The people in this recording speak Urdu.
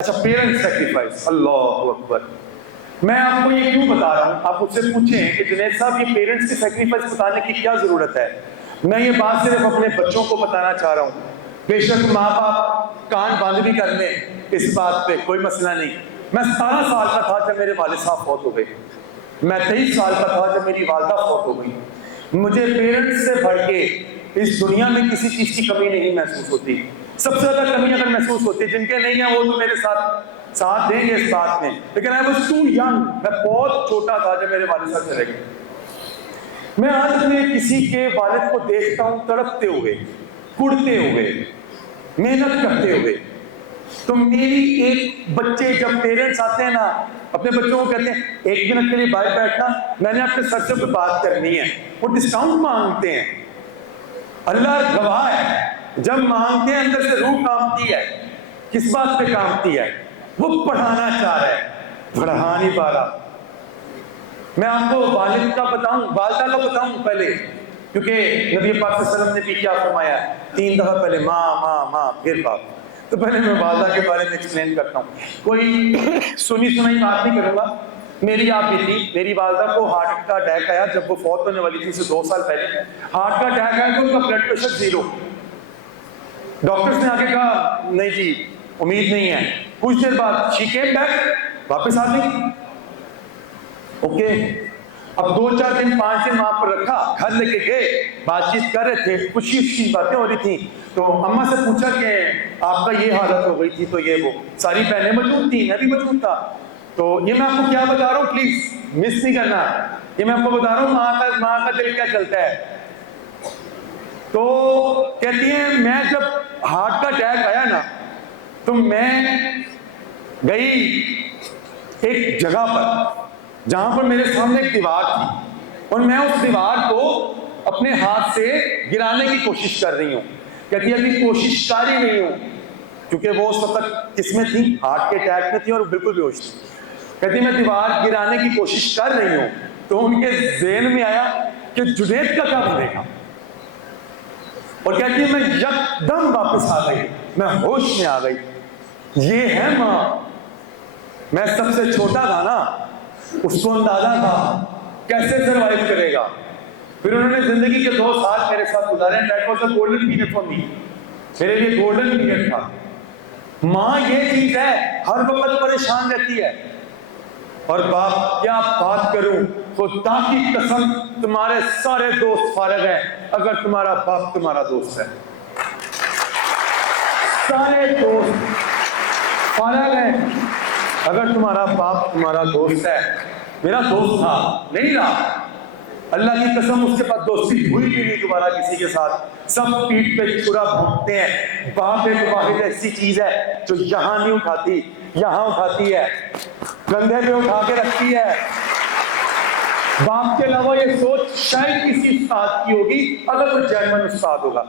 اچھا، پیرنٹ سیکریفائس، اللہ اکبر. میں آپ کو یہ کیوں بتا رہا ہوں؟ آپ مجھ سے پوچھیں کہ جنید صاحب یہ پیرنٹس کی سیکریفائس بتانے کی کیا ضرورت ہے؟ میں یہ بات صرف اپنے بچوں کو بتانا چاہ رہا ہوں. بے شک ماں باپ کان بند بھی کر لیں اس بات پہ، کوئی مسئلہ نہیں. میں 17 سال کا تھا جب میرے والد صاحب فوت ہو گئے. میں 23 سال کا تھا جب میری والدہ فوت ہو گئی. مجھے پیرنٹس سے بڑھ کے اس دنیا میں کسی چیز کی کمی نہیں محسوس ہوتی. سب سے زیادہ کمی اگر محسوس ہوتی ہے، جن کے نہیں ہیں وہ تو میرے ساتھ دیں گے اس بات میں، لیکن I was too young. میں بہت چھوٹا تھا جب میرے والد صاحب چلے گئے. میں آج اپنے کسی کے والد کو دیکھتا ہوں تڑپتے ہوئے، کڑتے ہوئے، محنت کرتے ہوئے. تو میری ایک بچے جب پیرنٹس آتے ہیں نا، اپنے بچوں کو کہتے ہیں 1 منٹ کے لیے باہر بیٹھنا، میں نے اپنے سر سے کوئی بات کرنی ہے، وہ ڈسکاؤنٹ مانگتے ہیں. اللہ گواہ ہے، جب مانگتے ہیں اندر سے روح کامتی ہے. کس بات پہ کامتی ہے؟ وہ پڑھانا چاہ رہا ہے، پڑھا نہیں پا رہا. میں آپ کو والد کا بتاؤں، والدہ کا بتاؤں پہلے، کیونکہ نبی پاک صلی اللہ علیہ وسلم نے بھی کیا فرمایا، 3 دفعہ پہلے ماں ماں ماں پھر باپ. تو پہلے میں والدہ کے بارے میں ایکسپلین کرتا ہوں. کوئی سنی سنائی بات نہیں کروں گا. میری آپ بھی تھی، میری والدہ کو ہارٹ کا اٹیک آیا جب وہ فوت ہونے والی تھی، 2 سال پہلے. ہارٹ کا اٹیک آیا تو ان کا بلڈ پریشر 0. ڈاکٹرز نے آگے کہا نہیں جی امید نہیں ہے. کچھ دیر بعد شی کیم بیک، واپس آ گئی. اوکے، اب 2-4 دن 5 دن وہاں پر رکھا، گھر لے کے گئے، بات چیت کر رہے تھے، خوشی باتیں ہو رہی تھیں. تو اماں سے پوچھا کہ آپ کا یہ حالت ہو گئی تھی تو یہ وہ، ساری بہنیں موجود تھیں، میں بھی موجود تھا. تو یہ میں آپ کو کیا بتا رہا ہوں، پلیز مس نہیں کرنا. یہ میں آپ کو بتا رہا ہوں ماں کا دل کیا چلتا ہے. تو کہتی ہیں میں جب ہارٹ کا اٹیک آیا نا تو میں گئی ایک جگہ پر جہاں پر میرے سامنے ایک دیوار تھی، اور میں اس دیوار کو اپنے ہاتھ سے گرانے کی کوشش کر رہی ہوں. کہتی ہے ابھی کوشش کر ہی نہیں ہوں، کیونکہ وہ اس وقت کس میں تھی، ہارٹ کے اٹیک میں تھی اور بالکل بے ہوش تھی. کہتی میں دیوار گرانے کی کوشش کر رہی ہوں. تو ان کے ذہن میں آیا کہ جنید کا کیا بنے گا، اور کہتی ہے میں یکدم واپس آ گئی، میں ہوش میں آ گئی. یہ ہے ماں. میں سب سے چھوٹا تھا نا، اس کو اندازہ تھا کیسے سروائیو کرے گا. پھر انہوں نے زندگی کے 2 سال میرے ساتھ گزارے. That was a golden period for me. میرے لیے گولڈن پیریڈ تھا. ماں یہ چیز ہے، ہر وقت پریشان رہتی ہے. اور باپ کیا بات کروں، خدا کی قسم تمہارے سارے دوست فارغ ہیں اگر تمہارا باپ تمہارا دوست ہے. سارے دوست فارغ ہیں اگر تمہارا باپ تمہارا دوست ہے. میرا دوست تھا، نہیں رہا. اللہ کی قسم اس کے پاس دوستی ہوئی بھی نہیں دوبارہ کسی کے ساتھ. سب پیٹ پہ چھرا بھونکتے ہیں. باپ ایک واحد ایسی چیز ہے جو یہاں نہیں اٹھاتی، یہاں اٹھاتی ہے، کندھے پہ اٹھا کے رکھتی ہے. باپ کے علاوہ یہ سوچ شاید کسی استاد کی ہوگی اگر وہ جرمن استاد ہوگا.